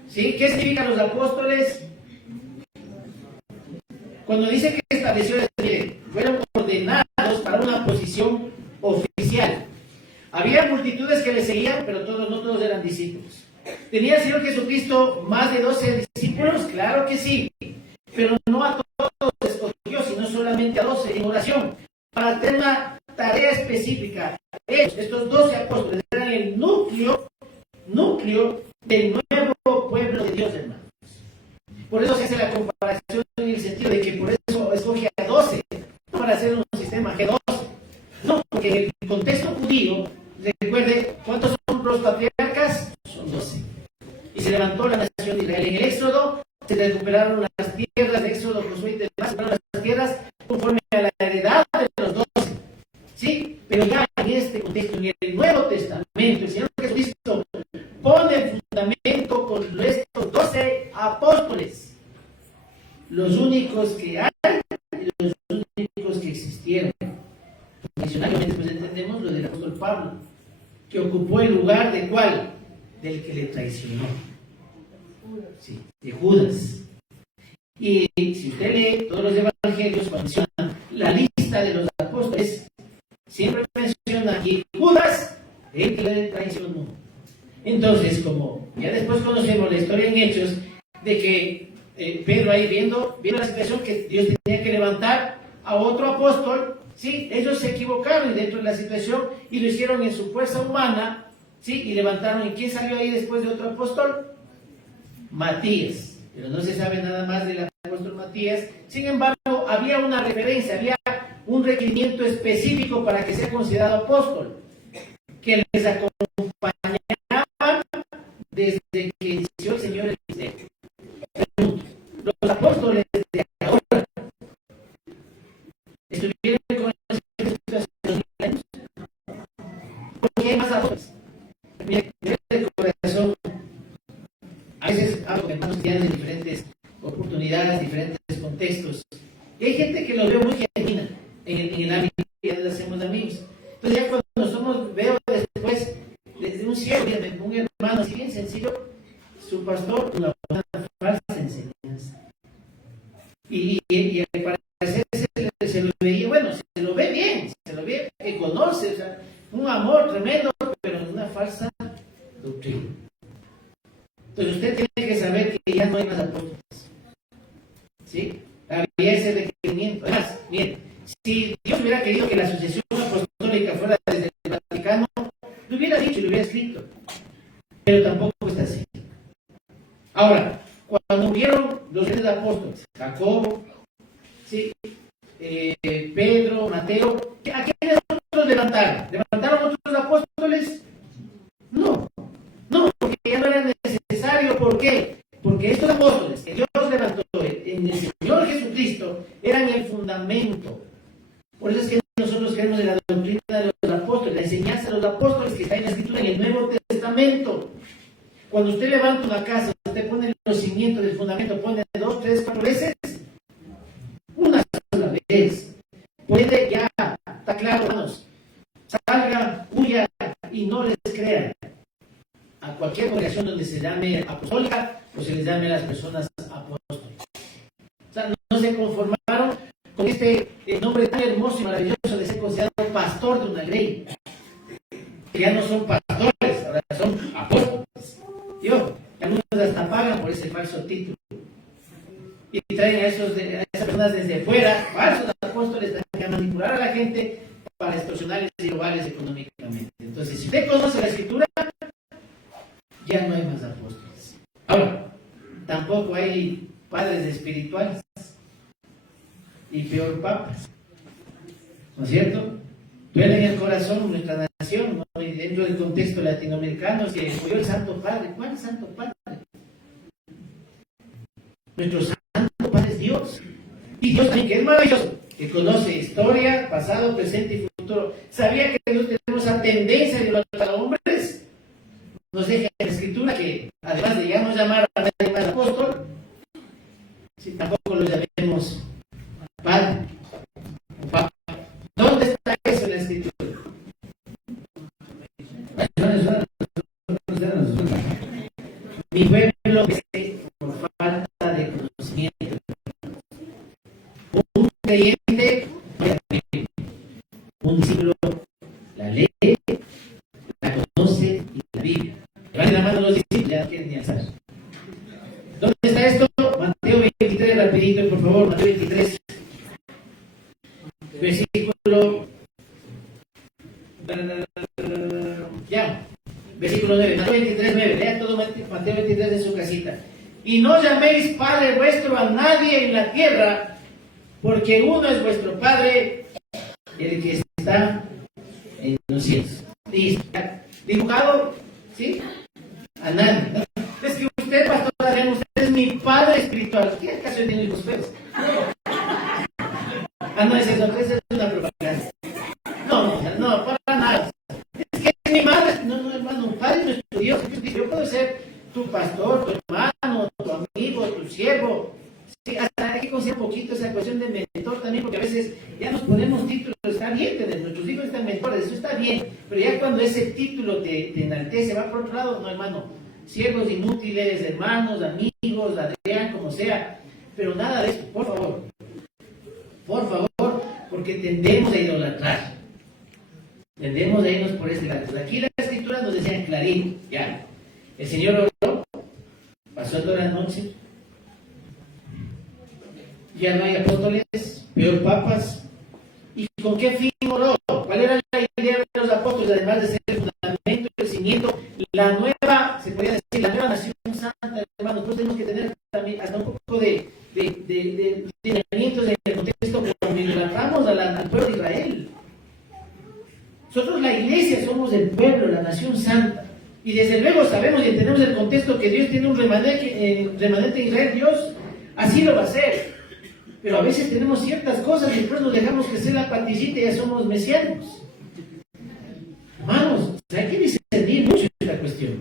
¿Sí? ¿Qué significan los apóstoles? Cuando dice que estableció, fueron ordenados para una posición oficial. Había multitudes que le seguían, pero no todos eran discípulos. ¿Tenía el Señor Jesucristo más de 12 discípulos? Claro que sí, pero no a todos escogió, sino solamente a 12 en oración, para tener una tarea específica. Estos 12 apóstoles eran el núcleo del nuevo pueblo de Dios, hermanos. Por eso se hace la comparación en el sentido de que por eso escoge a 12, no para hacer un sistema G12. No, porque en el contexto judío, recuerde, ¿cuántos son los patriarcas? Son 12. Y se levantó la nación de Israel. En el Éxodo se recuperaron las tierras de Éxodo, Josué y demás, las tierras conforme a la heredad de los 12. ¿Sí? Pero ya en este contexto, en el Nuevo Testamento, el Señor Jesucristo pone el fundamento con estos 12 apóstoles, los únicos que hay y los únicos que existieron. Misionariamente, pues entendemos lo del apóstol Pablo, que ocupó el lugar de ¿cuál? Del que le traicionó. Sí, de Judas. Y si usted lee todos los evangelios, cuando mencionan la lista de los apóstoles, siempre menciona aquí Judas, el que le traicionó. Entonces, como ya después conocemos la historia en Hechos, de que Pedro ahí viendo la situación que Dios tenía que levantar a otro apóstol, ¿sí? Ellos se equivocaron dentro de la situación y lo hicieron en su fuerza humana, ¿sí? Y levantaron. ¿Y quién salió ahí después de otro apóstol? Matías. Pero no se sabe nada más del apóstol Matías. Sin embargo, había una referencia, había un requerimiento específico para que sea considerado apóstol, que les acompañaban desde que inició el Señor el ministerio. Los apóstoles de ahora estuvieron con esa situación. ¿Por qué hay más apóstoles? Mira, de corazón, a veces hablo con hermanos cristianos en diferentes oportunidades, diferentes contextos, y hay gente que lo veo muy genuina en el ámbito que ya les hacemos amigos. Entonces ya cuando veo después desde un cielo, un hermano así bien sencillo, su pastor, una falsa enseñanza. Y al parecer se lo veía, bueno, se lo ve bien, se lo ve que conoce, o sea, un amor tremendo, pero en una falsa doctrina. Entonces usted tiene que saber que ya no hay más apóstoles. ¿Sí? Había ese requerimiento. Además, miren, si Dios hubiera querido que la sucesión apostólica fuera desde el Vaticano, lo hubiera dicho y lo hubiera escrito. Pero tampoco está así. Ahora, cuando hubieron los grandes apóstoles, Jacobo, ¿sí? Pedro, Mateo, ¿a quiénes otros levantaron? ¿Levantaron otros apóstoles? No, porque ya no era necesario. ¿Por qué? Porque estos apóstoles que Dios levantó en el Señor Jesucristo eran el fundamento. Por eso es que nosotros creemos en la doctrina de los apóstoles, la enseñanza de los apóstoles que está en la Escritura en el Nuevo Testamento. Cuando usted levanta una casa, usted pone los cimientos del fundamento, pone 2, 3, 4 veces, una sola vez. Puede ya, está claro, hermanos, salga, huya y no les crean a cualquier congregación donde se llame apostólica o se les llame a las personas apóstoles. O sea, no se conformaron con este nombre tan hermoso y maravilloso de ser considerado pastor de una grey. Ya no son pastores, ahora son apóstoles. Algunos hasta pagan por ese falso título. Y traen a esas personas desde fuera, falsos apóstoles, a manipular a la gente para extorsionarles y robarles económicamente. Entonces, si usted conoce la Escritura, ya no hay más apóstoles. Ahora, tampoco hay padres espirituales y peor papas. ¿No es cierto? Duele en el corazón nuestra nación, ¿no? Y dentro del contexto latinoamericano se murió el Santo Padre. ¿Cuál Santo Padre? Nuestro Santo Padre es Dios. Y Dios también, que es maravilloso, que conoce historia, pasado, presente y futuro. ¿Sabía que nosotros tenemos esa tendencia de idolatrar a hombres? Nos deja en la Escritura que, además de ya no llamar a nadie más apóstol, si tampoco lo llamemos Padre o Papa. ¿Dónde está eso en la Escritura? Mi pueblo por falta de conocimiento. Un creyente, un discípulo, la ley, la conoce y la vive. Van la mano los discípulos, ya no quieren ni alzar. ¿Dónde está esto? Mateo 23, rapidito, por favor, Mateo 23. Versículo. Versículo 9. Mateo 23, 9. Lea todo Mateo 23 en su casita. Y no llaméis Padre vuestro a nadie en la tierra, porque uno es vuestro Padre, el que está en los cielos. Listo. Dibujado, ¿sí? A nadie, ¿no? Es que usted, pastor Adrián, usted es mi padre espiritual. ¿Qué acaso tiene hijos feos? No, esa es una propaganda. No, para nada. Es que es mi madre. No, hermano, padre nuestro Dios. Yo puedo ser tu pastor, tu hermano, tu amigo, tu siervo. Sí, hasta hay que considerar un poquito esa cuestión de mentor también, porque a veces ya nos ponemos títulos. Está bien tener, nuestros hijos están mentores, eso está bien. Pero ya cuando ese título te enaltece, va por otro lado, no, hermano. Siervos inútiles, hermanos, amigos, Adrián, como sea. Pero nada de esto, por favor. Por favor, porque tendemos a idolatrar. Tendemos a irnos por este lado. Aquí la Escritura nos decía clarito, ya. El Señor oró, pasó toda la noche. Ya no hay apóstoles, peor papas. ¿Y con qué fin oró? ¿Cuál era la idea de los apóstoles? Además de ser el fundamento, el cimiento, la nueva, se podría decir, la nueva nación santa, hermanos. Nosotros tenemos que tener también hasta un poco de lineamientos en el contexto cuando idolatramos al pueblo de Israel. Nosotros, la iglesia, somos el pueblo, la nación santa. Y desde luego sabemos y entendemos el contexto que Dios tiene un remanente en Israel. Dios así lo va a hacer. Pero a veces tenemos ciertas cosas y después nos dejamos crecer la paticita y ya somos mesianos. Hermanos, hay que discernir mucho esta cuestión.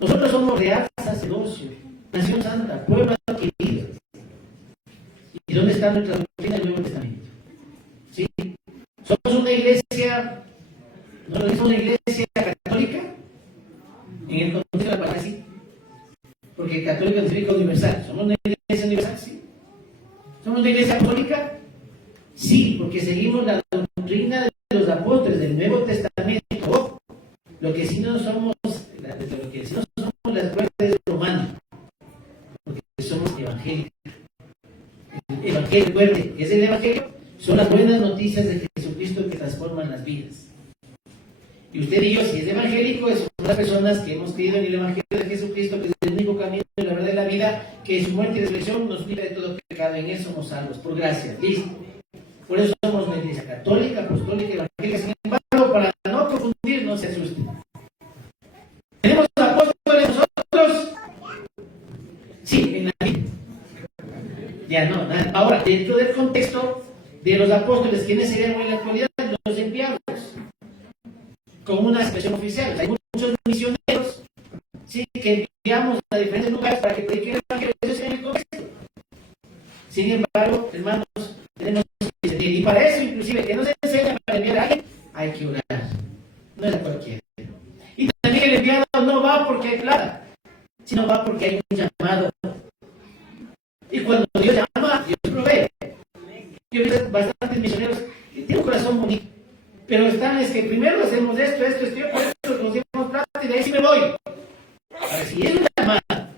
Nosotros somos real sacerdocio, nación santa, pueblo adquirido. ¿Y dónde está nuestra doctrina del Nuevo Testamento? ¿Sí? Somos una iglesia, ¿no lo somos una iglesia católica? En el contexto de la palabra, sí. Porque católica significa universal. ¿Somos una iglesia universal? Sí. ¿Somos una iglesia católica? Sí, porque seguimos la doctrina de los apóstoles del Nuevo Testamento. Lo que sí no somos, la escuela es romana, porque somos evangélicos. El evangelio, recuerde, ¿qué es el evangelio? Son las buenas noticias de Jesucristo que transforman las vidas. Y usted y yo, si es evangélico, somos las personas que hemos creído en el evangelio de Jesucristo, que es el único camino de la verdad de la vida, que su muerte y resurrección nos libra de todo pecado. En él somos salvos, por gracia. Listo. Por eso somos una iglesia católica, apostólica, evangélica. Sin embargo, para no confundir, no se asusten. ¿Tenemos apóstoles nosotros? Sí, en la Biblia. Ya no, nada. Ahora, dentro del contexto de los apóstoles, ¿quiénes serían en la actualidad? Los enviados. Con una expresión oficial. Hay muchos misioneros, sí, sí, que enviamos a diferentes lugares para que prediquen el Evangelio. Eso es en el contexto. Sin embargo, hermanos, tenemos que decidir. Y para eso, inclusive, que nos enseña para enviar a alguien, hay que orar. No es a cualquiera. Y también el enviado no va porque hay plata, sino va porque hay un llamado. Y cuando Dios llama, Dios provee. Yo he visto bastantes misioneros que tienen un corazón bonito, pero están es que primero hacemos esto, yo por eso conseguimos plata y de ahí sí me voy. Ahora, si es una llamada,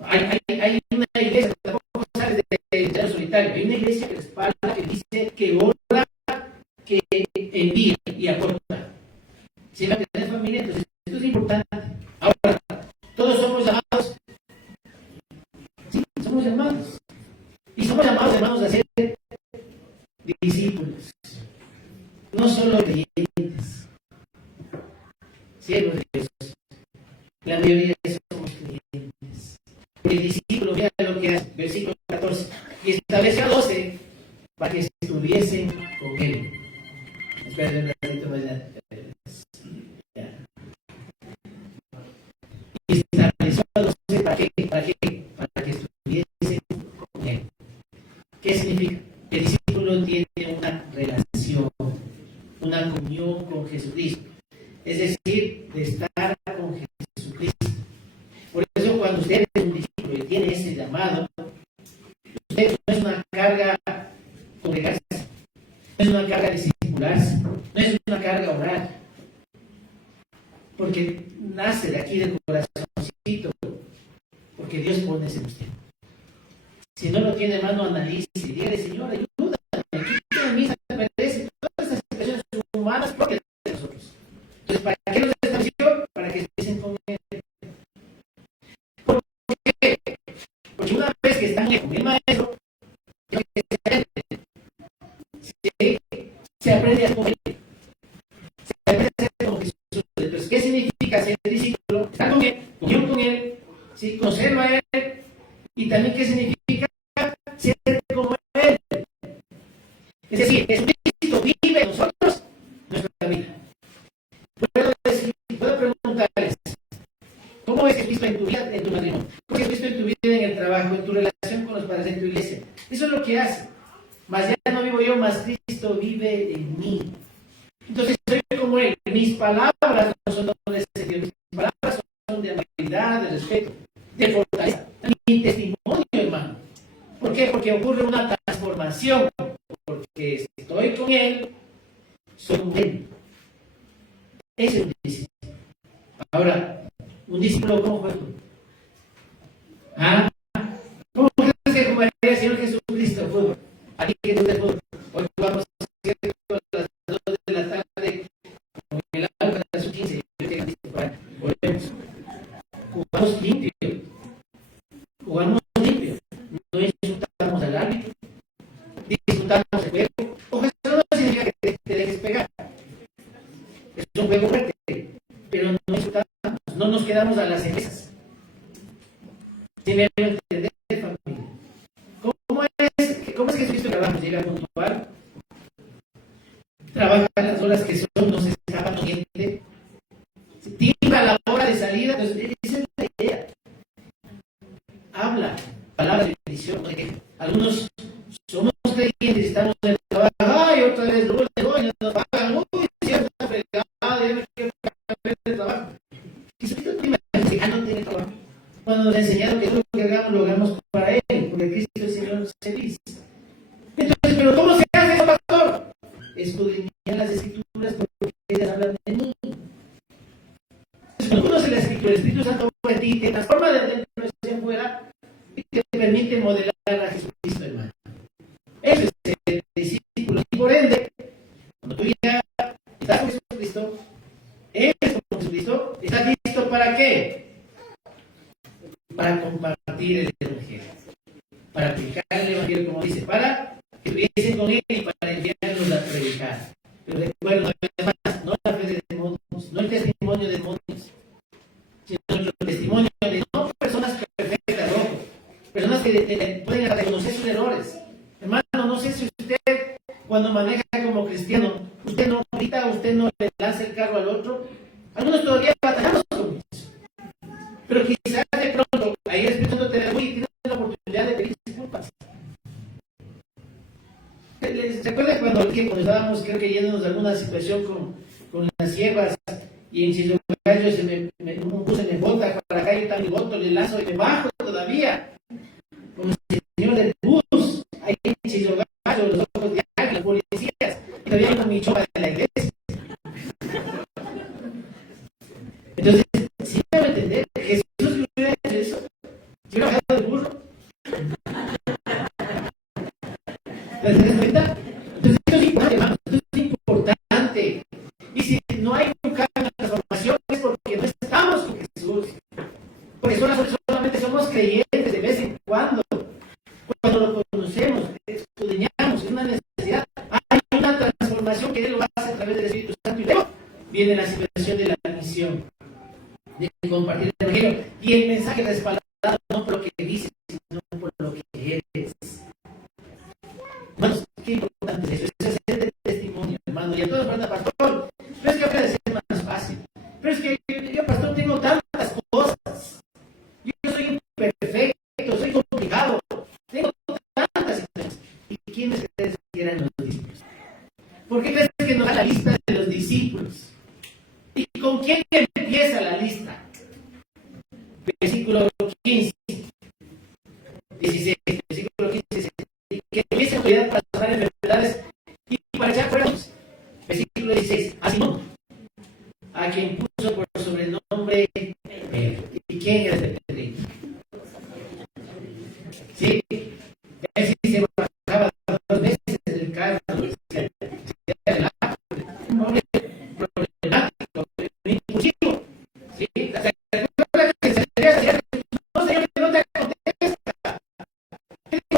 hay una iglesia, tampoco sale de solitario, hay una iglesia que respalda, que dice que ora, que envía y aporta. Si va a tener familia, entonces esto es importante. Ahora, todos somos llamados. Sí, somos llamados. Y somos llamados, hermanos, a ser discípulos. No solo creyentes. Siervos de Dios. La mayoría somos creyentes. El discípulo, mira lo que hace, versículo 14. Y estableció a 12 para que estuviesen con él. Espera un ratito más ya. Y estableció a 12 para que estuviesen con él. ¿Qué significa? El discípulo tiene una relación, una comunión con Jesucristo. Es decir, de estar con Jesucristo. Por eso cuando usted es un discípulo y tiene ese llamado, usted no es una carga congregarse, no es una carga discipularse, no es una carga orar. Porque nace de aquí del corazoncito, porque Dios pone ese en usted. Si no lo tiene, hermano, analice y dígale, Señor, ayúdame, quítame mis perderse, todas estas expresiones humanas propias de nosotros. Entonces, ¿para qué nos estableció? Para que estén con él. ¿Por qué? Porque una vez que están con el maestro, se aprende a con él. Se aprende a ser como Jesús. Entonces, ¿qué significa ser discípulo? Estar con él, comunión con él, ¿sí? Conocerlo a él, y también ¿qué significa? Ser como él. Es decir, Jesucristo vive en nosotros nuestra vida. Puedo preguntarles, ¿cómo es Cristo en tu vida, en tu matrimonio? ¿Cómo es Cristo en tu vida, en el trabajo, en tu relación con los padres, en tu iglesia? Eso es lo que hace. Mas ya no vivo yo, mas Cristo vive en mí. Entonces soy como él. Mis palabras no son de ese sentido. Mis palabras son de amabilidad, de respeto, de fortaleza. Mi testimonio, hermano. ¿Por qué? Porque ocurre una transformación. Porque estoy con él, soy con él. Ese es un discípulo. Ahora, un discípulo, ¿cómo fue? ¿Ah? ¿Cómo crees que jugaría el Señor Jesucristo fútbol? Aquí que no te fútbol. Hoy jugamos a las 2 de la tarde con el agua de las 15. Volvemos. Jugamos limpio. Jugamos limpio. No insultamos al árbitro. Disfrutamos el juego. Ojo, eso no significa que te dejes pegar. Es un juego fuerte. Pero no insultamos. No nos quedamos a las cervezas. Tiene que entender, familia. ¿Cómo es que Cristo trabaja? Llega puntual, trabaja las horas que son, no se escapa, no miente, se timbra la hora de salida. Entonces, esa es la idea. Habla, palabras de bendición. Algunos somos creyentes, estamos en el trabajo, ay, otra vez, luego nos pagan, uy, cierto, está fregado, yo no quiero cambiar de trabajo. Jesucristo no tiene trabajo. Cuando nos enseñaron que todo lo que hagamos lo hagamos para Él, porque Cristo es el Señor feliz. Entonces, ¿pero cómo se hace eso, pastor? Escudriñar las Escrituras porque ellas hablan de mí. Entonces, cuando conoces la Escritura, el Espíritu Santo en ti te transforma de adentro hacia afuera y te permite modelar a Jesucristo, hermano. Eso es el discípulo. Y por ende, cuando tú ya estás con Jesucristo, eres con Jesucristo, ¿estás listo para qué? Para compartir el Evangelio, para aplicar el Evangelio, como dice, para que estuviesen con él y para enviarlos a predicar. Pero recuerdo, además, no la fe de demonios, no el testimonio de demonios, sino el testimonio de no personas perfectas, no, personas que pueden reconocer sus errores. Hermano, no sé si usted, cuando maneja como cristiano, usted no grita, usted no le lanza el carro al otro. Algunos todavía batallamos con eso. que cuando estábamos, creo que yéndonos de alguna situación con las siervas, y en Chillogallo un bus se me bota para acá, yo también boto, le lanzo y me bajo todavía. Como el señor del bus, ahí en Chillogallo, los ojos de águila, los policías, y todavía con mi chopa de la iglesia. Entonces, si me va a entender, Jesús me hubiera hecho eso, si hubiera bajado del burro. ¿Te das cuenta? Entonces, esto es importante, hermanos, esto es importante. Y si no hay un cambio en la transformación, es porque no estamos con Jesús. Porque solamente somos creyentes de vez en cuando. Cuando lo conocemos, escudriñamos, es una necesidad. Hay una transformación que Él lo hace a través del Espíritu Santo. Y luego viene la situación de la misión, de compartir el Evangelio. Y el mensaje respaldado no por lo que dices, sino por lo que eres. Hermanos, qué importante es eso. Eso es hacer de testimonio, hermano. Y a todos, hermano, pastor, pero es que puede ser más fácil. Pero es que yo, pastor, tengo tantas cosas. Yo soy imperfecto, soy complicado. Tengo tantas situaciones. ¿Y quiénes crees que eran los discípulos? ¿Por qué crees que nos da la lista de los discípulos? ¿Y con quién empieza la lista? Versículo 15, 16, versículo 15, 16. Que tuviese autoridad para sanar enfermedades y para echar fuera. Versículo 16. Así no, a quien puso por sobrenombre Pedro. ¿Y quién era este Pedro? Sí, él sí se bajaba 2 veces del carro. Un hombre problemático, impulsivo. Sí, hasta que se decía, no, Señor, que no te contesta.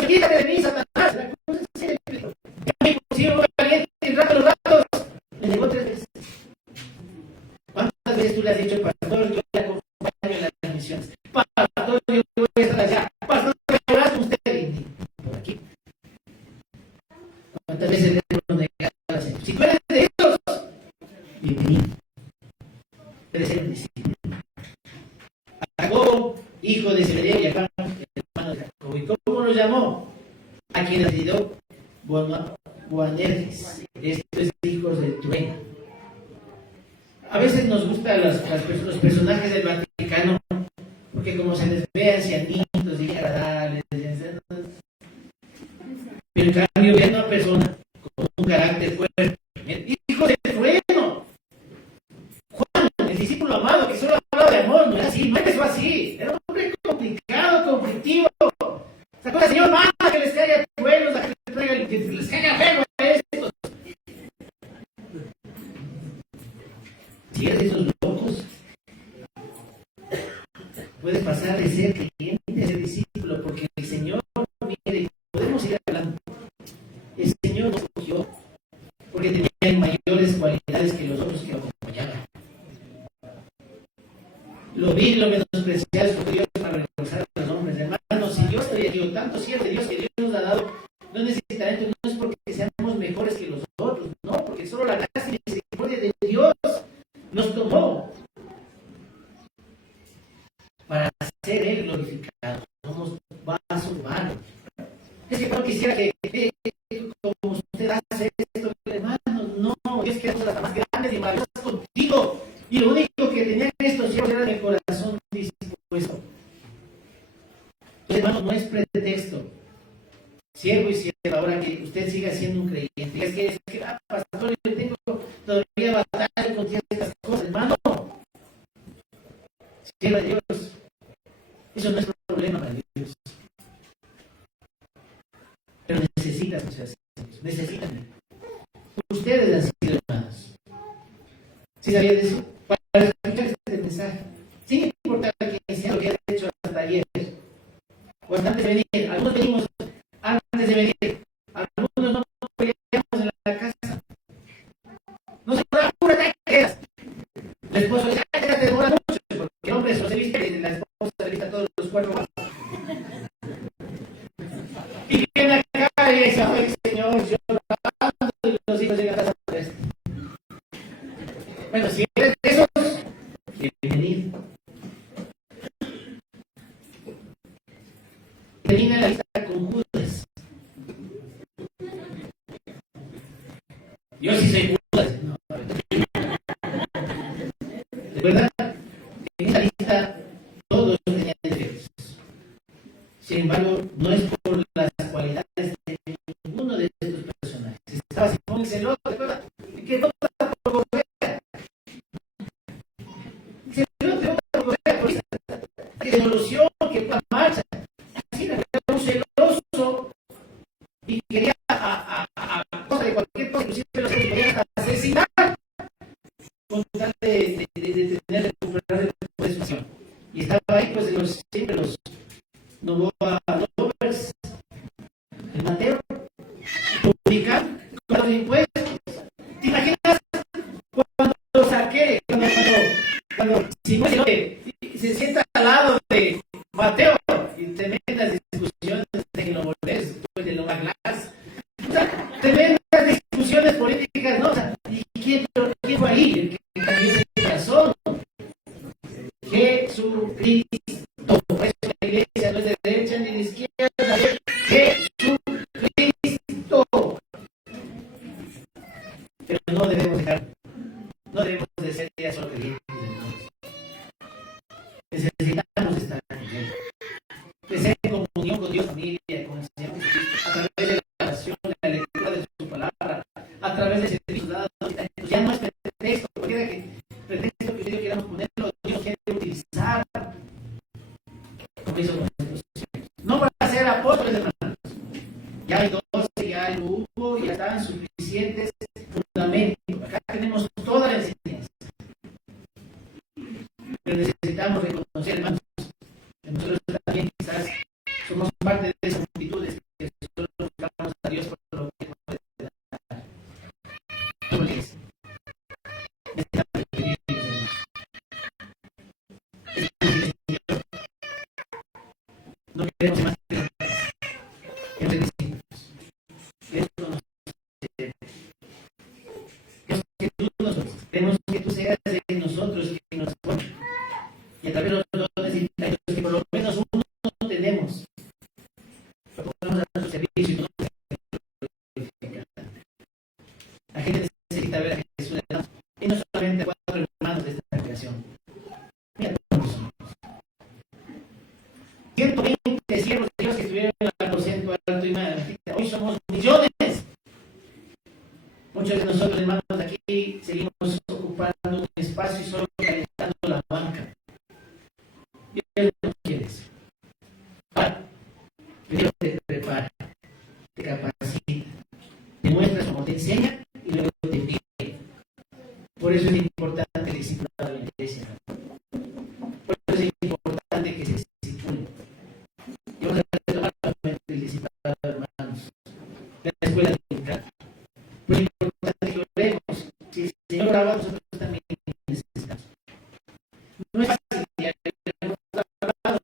Quítate de mí, Satanás. La cosa es seria. Ya impulsivo, valiente, y rato los datos. Me negó 3 veces. ¿Cuántas veces tú le has dicho, pastor, yo le acompaño en las misiones? Pastor, yo voy a estar allá. Pastor, me oras usted. Por aquí. ¿Cuántas veces le hemos negado al Señor? Si tú eres de estos, bienvenido. Eres el discípulo. A Jacobo, hijo de Zebedeo, y Juan, hermano de Jacobo. ¿Y cómo lo llamó? A quien nació Boanerges. Estos es hijos de trueno. A veces nos gustan los personajes del Vaticano porque como se les ve ancianitos y agradables, pero en cambio ve a una persona con un carácter fuerte, hijo de trueno. Juan, el discípulo amado que solo hablaba de amor, no era así, no empezó así, era un hombre complicado, conflictivo. ¿Se acuerda, Señor, manda que les caiga truenos, a que les caiga fuego a estos? Si eres de esos locos, puedes pasar de ser creyente a ser discípulo, porque el Señor viene, podemos ir hablando. El Señor nos escogió porque tenía mayores cualidades que los otros que lo acompañaban. Lo vi, lo menospreciado por Dios para reconocer a los hombres. Hermanos, si yo estoy aquí, o tanto siervo de Dios que Dios nos ha dado, no necesitará, entonces no es porque seamos mejores que los otros, no, porque solo la gracia y misericordia de Dios nos tomó para ser Él glorificado. Somos vasos humanos. Es que no quisiera que como usted hace esto, hermanos, no, Dios quiere cosas más grandes y maravillosas contigo. Y lo único que tenían estos siervos era el corazón dispuesto. Entonces, hermanos, no es pretexto. Siervo y sierva, ahora que usted siga siendo un creyente. Es que pastor, yo tengo todavía batalla con ciertas cosas, hermano. Sierva de Dios. Eso no es problema para Dios. Pero necesitas muchas cosas. Necesitan. Ustedes han sido hermanos. ¿Sí sabían de eso? Para escuchar este mensaje. Sin importar quién sea lo que ha hecho hasta ayer. O hasta antes de venir. Algunos venimos antes de venir. Algunos no peleamos en la casa. No se puede apurar, te quedas. La esposa dice, te demora mucho. Porque el hombre se viste y la esposa se viste a todos los 4 años. Y viene acá y dice, ay Señor, yo trabajando y los hijos llegan a casa de esto. Bueno, si eres de esos, bienvenido. Termina la lista con Judas. Sin embargo, no es por las cualidades de ninguno de estos personajes. Estaba Simón el celoso, ¿verdad? Que vota por Correa. Se vota por Correa, por esa revolución que fue a marcha. Así era un celoso y quería a cosa de cualquier cosa, inclusive los que querían asesinar con tal de tener recuperar el poder de su acción. Y estaba ahí, pues, siempre los Novoa Lovers, el Mateo, publicando con los impuestos. ¿Te imaginas cuando saqué, cuando Simón se sienta al lado de Mateo y tremendas discusiones de los boleros, después de Loma Glass? O sea, tremendas discusiones políticas, ¿no? O sea, ¿y quién fue ahí? El que cambió ese corazón. Jesucristo. Por eso la iglesia no es de derecha ni de izquierda. Jesucristo. Pero no debemos de ser ya solo creyentes, hermanos. Necesitamos estar con Él. De ser en comunión con Dios, familia, con el Señor Jesucristo, a través de la oración, de la lectura de su palabra, a través de servicios dados. Ya no es pretexto, cualquiera que pretexto que Dios queramos ponerlo, Dios quiere utilizar. No para ser apóstoles, hermanos. Ya hay 12, ya hay hubo, ya están suficientes fundamentos. Acá tenemos toda la enseñanza. Pero necesitamos reconocer, hermanos, que nosotros también quizás somos parte de esas multitudes que solo buscamos a Dios por lo que puede dar. No es. Necesitamos pedirnos, hermanos. No queremos más queremos que tú seas de nosotros, que nos pones. Y a través de los dones y talentos que por lo menos uno no tenemos, lo ponemos a tu servicio y no glorificar. La gente necesita ver a Jesús, y no solamente a 4 hermanos de esta creación. Mira cómo somos. 120 siervos de Dios que estuvieron en el aposento alto y más. Hoy somos millones. Muchos de nosotros, hermanos, de aquí seguimos ocupando un espacio y solo calentando la banca. Dios no quiere eso. Dios te prepara, te capacita, te muestra cómo te enseña y luego te pide. Por eso es importante el discipulado de la iglesia. Por eso es importante que se discipule. Y vamos a retomar el discipulado, hermanos, de la escuela dominical. Pues es importante que oremos. Si el Señor oraba, nosotros también necesitamos. No es fácil, ya hemos hablado,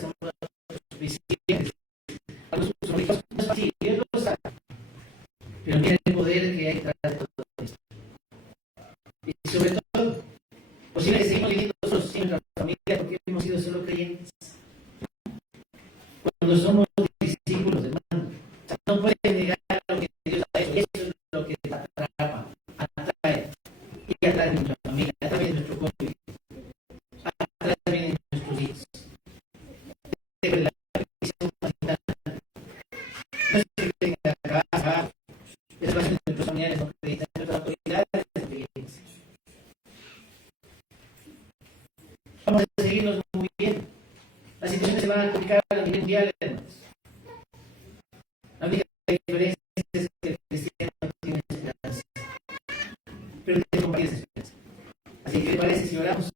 somos suficientes. Algunos son ricos, no es fácil, Dios lo sabe. Pero mira el poder que hay detrás de todo esto. Y sobre todo, posible que seguimos viviendo nosotros en nuestra familia porque hemos sido solo creyentes. Cuando somos discípulos, hermano, no pueden negar lo que Dios ha hecho. Eso es lo que atrapa, atrae y atrae nuestra familia, atrae nuestro cónyuge, atrae también nuestros hijos. De verdad, no es que tenga casa, es que nuestros familiares no acreditan, nuestras autoridades no acreditan. Vamos a seguirnos muy bien. Las situaciones se van a complicar a nivel mundial, hermanos. La única diferencia es que el cristiano no tiene esperanza. Pero tiene que compartir esa esperanza. Así que, ¿te parece si oramos?